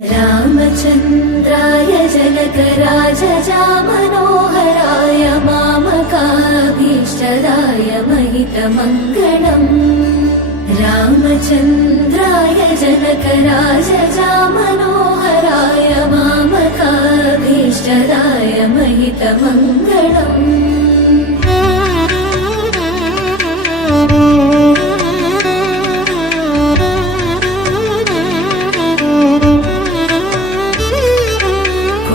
रामचन्द्राय जनकराजजामनोहराय मामकाभीष्टदाय महितमङ्गलम्। रामचन्द्राय जनकराजजामनोहराय मामकाभीष्टदाय महितमङ्गलम्।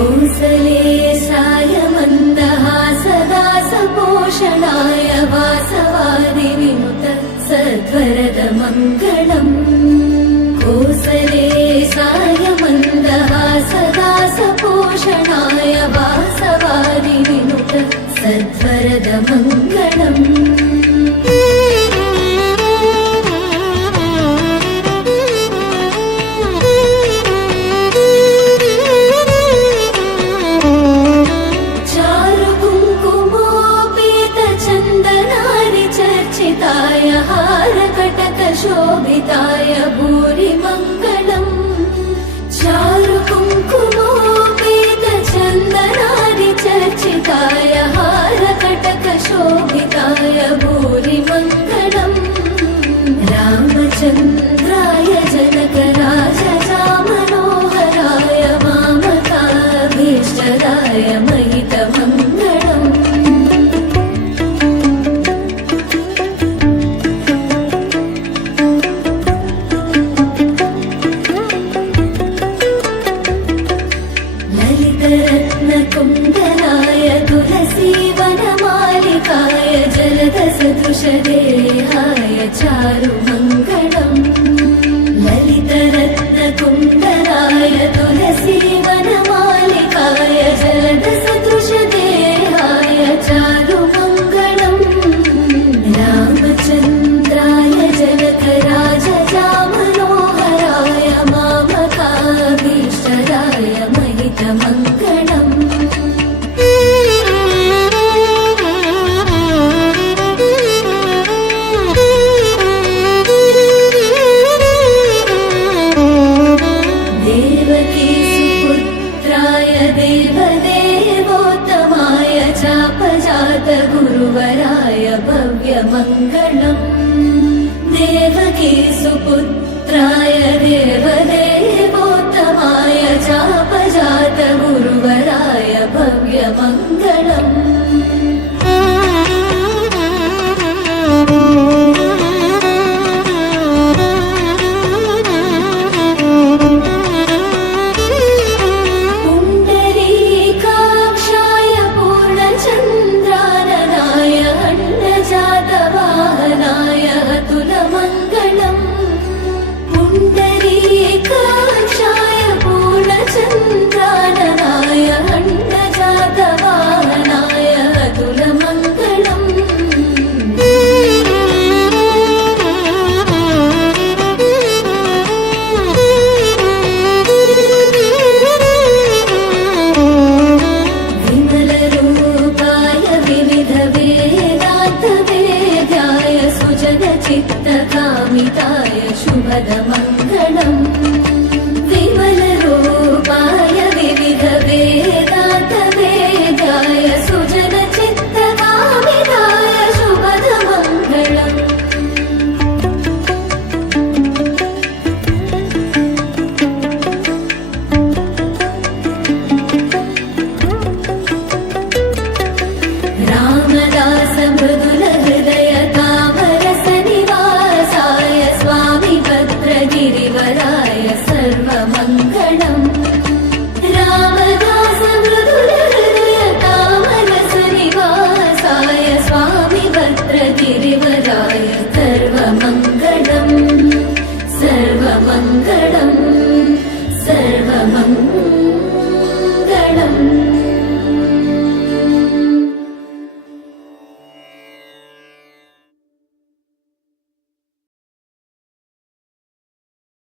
कौसलेशाय मन्दहासदासपोषणाय वासवादिविनुत सद्वरदमङ्गलम्। कौसलेशाय मन्दहासदासपोषणाय वासवादिविनुत सद्वरदमङ्गलम्। हारकटकशोभिताय भूरिमङ्गलम्। चारुकुङ्कुमोपेतचन्दनादिचर्चिताय हारकटकशोभिताय भूरिमङ्गलम्। रामचन्द्राय जनकराजजामनोहराय मामकाभीष्टदाय महितमङ्गलम्। रत्नकुण्डलाय तुलसीवनमालिकाय जलदसदृशदेहाय चारुमङ्गलम्। ललितरत्नकुण्डलाय तुलसीवनमालिकाय जलदसदृशदेहाय चारुमङ्गलम्। रामचन्द्राय जनकराजजामनोहराय मामकाभीष्टदाय महितमङ्गलम्। देवदेवोत्तमाय चापजातगुरुवराय भव्यमङ्गलम्। देवकीसुपुत्राय देवदेवोत्तमाय चापजातगुरुवराय भव्यमङ्गलम्। चित्तकामिताय शुभदमङ्गलम्। विमलरूपाय विविधवेदान्तवेद्याय